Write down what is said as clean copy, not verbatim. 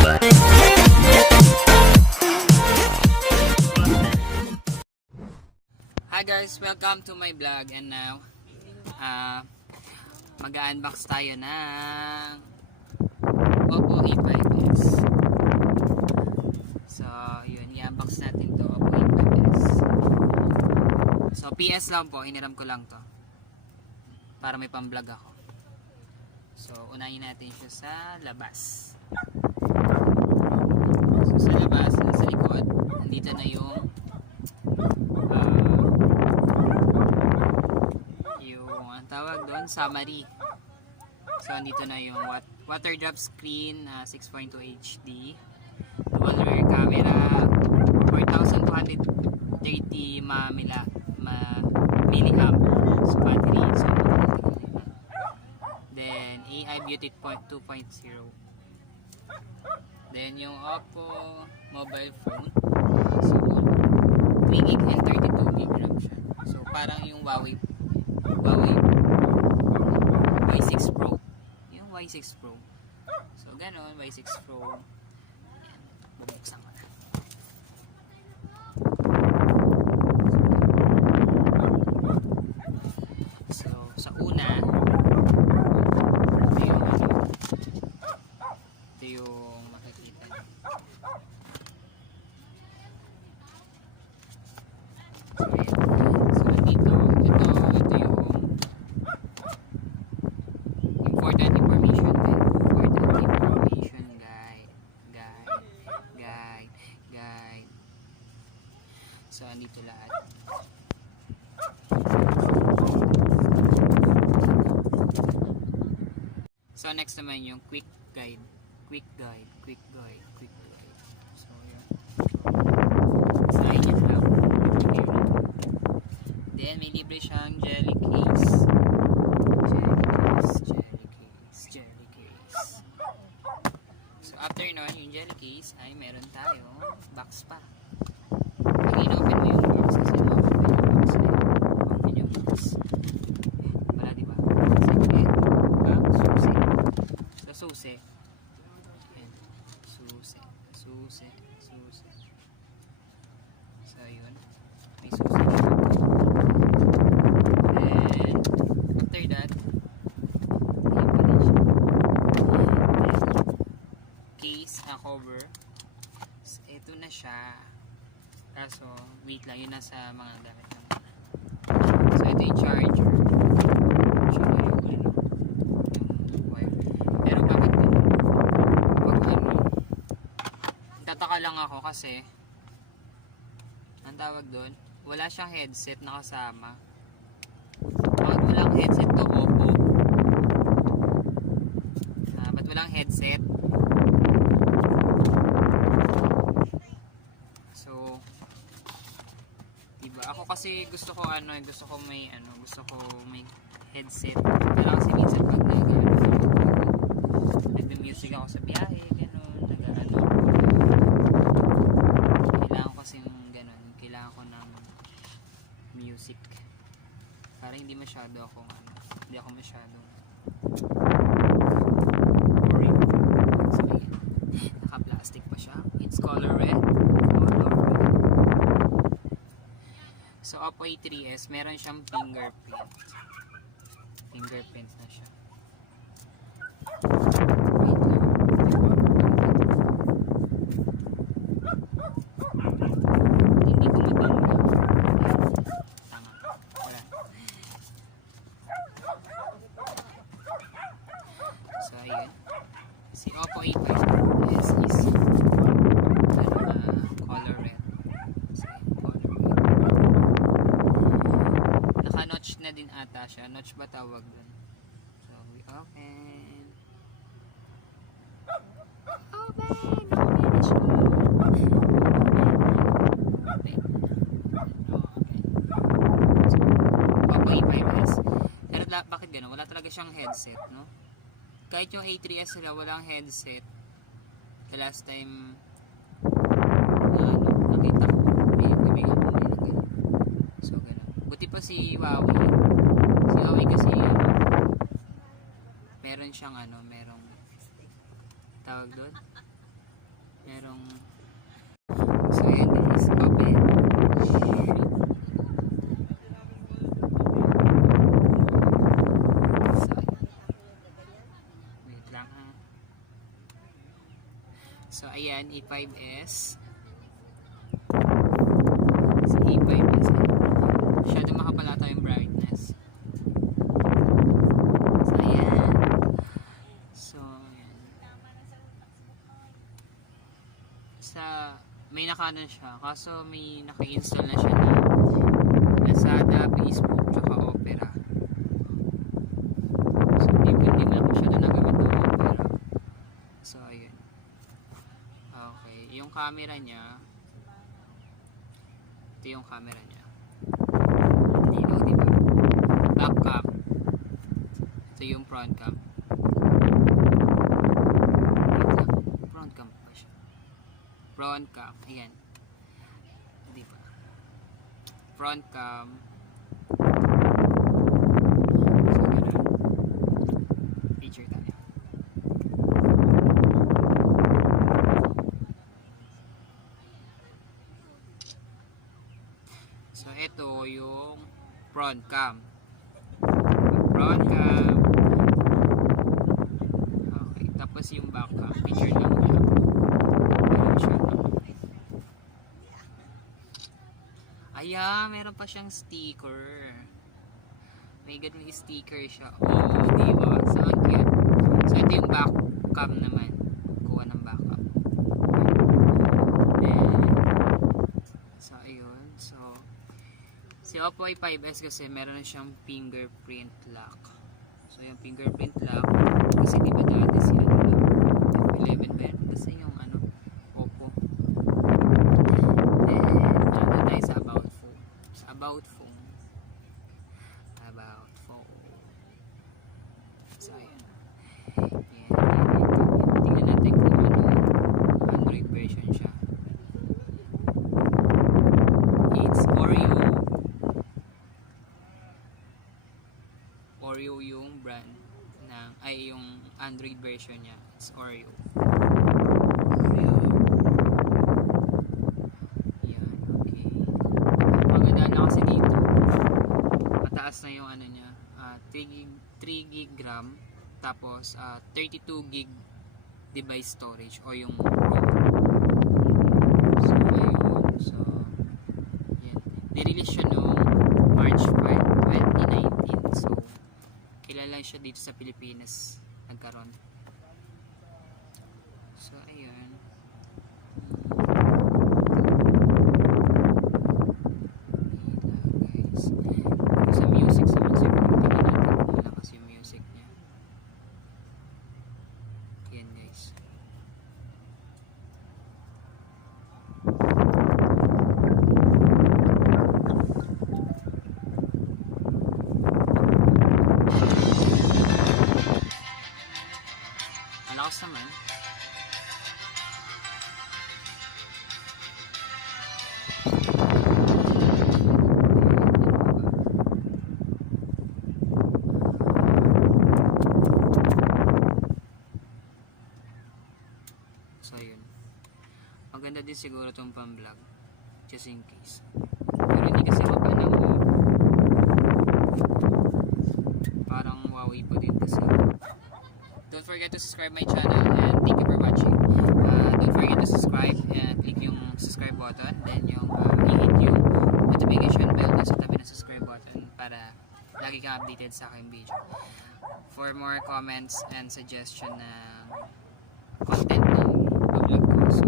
Hi guys, welcome to my vlog, and now mag-unbox tayo ng Oppo A5S. So yun, i-unbox natin to Oppo A5S. So PS lang po, hiniram ko lang to para may pang-vlog ako. So unahin natin siya sa labas. So sa labas, sa likod, nandito na yung tawag doon, summary. So andito na yung water drop screen, 6.2 HD, dual rear camera, 4230 milliamp so battery. So then AI Beauty 2.0. Then yung Oppo mobile phone, so 3GB and 32GB RAM siya. So parang yung Huawei Y6 Pro. Yung Y6 Pro. So ganon, Y6 Pro. Ayan, bubuksan ko na. So sa una, ito yung makikita nyo. So ayan. So dito, ito yung important information guide. So andito lahat. So next naman yung quick guide. So yun. Slide it lang. Then may libre siyang jelly case. So after nun, yung jelly case ay meron tayong box pa. Pag in-open mo yung box, kasi in-open mo yung box, open yung box. Wala, diba? Second, ang susi. So susi. Ayan. Susi. So yun, may susi. Then after that, case na cover. So, ito na siya. Kaso, wait lang. Yun nasa mga gamit na muna. So, ito yung charger. Tsaka yung wire. Pero bakit tataka lang ako kasi ang tawag doon, wala siyang headset na kasama. Bakit walang headset to Oppo? Ba't walang headset? Ako kasi gusto ko may headset. Pero kasi minsan pag nag-music ako sa biyahe, gano'n, kailangan ko kasing gano'n, kailangan ko ng music. Para hindi ako masyadong boring. So, naka-plastic pa siya. It's color red. So Oppo A3S, meron siyang fingerprint. Fingerprint na siya. Hindi ko matanda. Tanga. Wala. So ayun. Si Oppo A5S is color red. Notch na din ata siya. Notch ba tawag dun? So, we open. Oppo A5S. Pero bakit gano'n? Wala talaga siyang headset, no? Kahit yung A3S sila, walang headset. The last time nakita ko, may kaibigan ko nilagay. So, gano'n. Buti pa si Huawei kasi meron siyang merong tawag doon, Merong, so yun guys, open. So, wait lang ha. So ayan, A5S. So A5S. Masyado makapalata yung brightness. So ayan. So ayan. May nakaano siya. Kaso may naka-install na siya na Lazada, Facebook, tsaka Opera. So hindi na ako siya na nagamit ng Opera. So ayan. Okay. Yung camera niya, ito yung camera niya. Dino, diba? Back cam. Ito yung front cam. Front cam pa siya. Front cam. Ayan. Diba? Front cam. So, ganun. Picture tayo. So, ito yung front cam. Front cam. Okay. Tapos yung back cam. Picture lang niya. Ayan siya. Ayan, meron pa siyang sticker. May ganun sticker siya. Oh, diba? So, ang cute. So, ito yung back cam naman. Kuha ng back cam. So, ayun. So, si Oppo A5S kasi meron na siyang fingerprint lock. So, yung fingerprint lock, kasi di ba dati si F11 ba yan? Kasi yung Oppo. Then, tayo sa about phone. Sa about phone. About phone. So, ayan. Yan. Tingnan natin kung Android version siya. It's Oreo. Oreo yung brand ng, yung Android version niya. It's Oreo. Yan, okay. Maganda na kasi dito. Mataas na yung niya, 3 gig RAM, tapos 32 gig device storage o yung ROM. So, ayun. So, yan. Nirelease siya noong March 5, 2019. So, kilala siya dito sa Pilipinas nagkaroon. So ayun. Guys. Sa music naman siguro tingnan natin kung malakas yung music niya. Yan guys. Malakas naman. So yun. Maganda din siguro itong pang-vlog. Just in case. Pero hindi kasi mapanang parang Huawei pa din kasi. Don't forget to subscribe my channel and thank you for watching. Don't forget to subscribe and click yung subscribe button, then yung i-hit yung notification bell sa tabi ng subscribe button para lagi kang updated sa aking video. For more comments and suggestion na content ng vlog ko. So,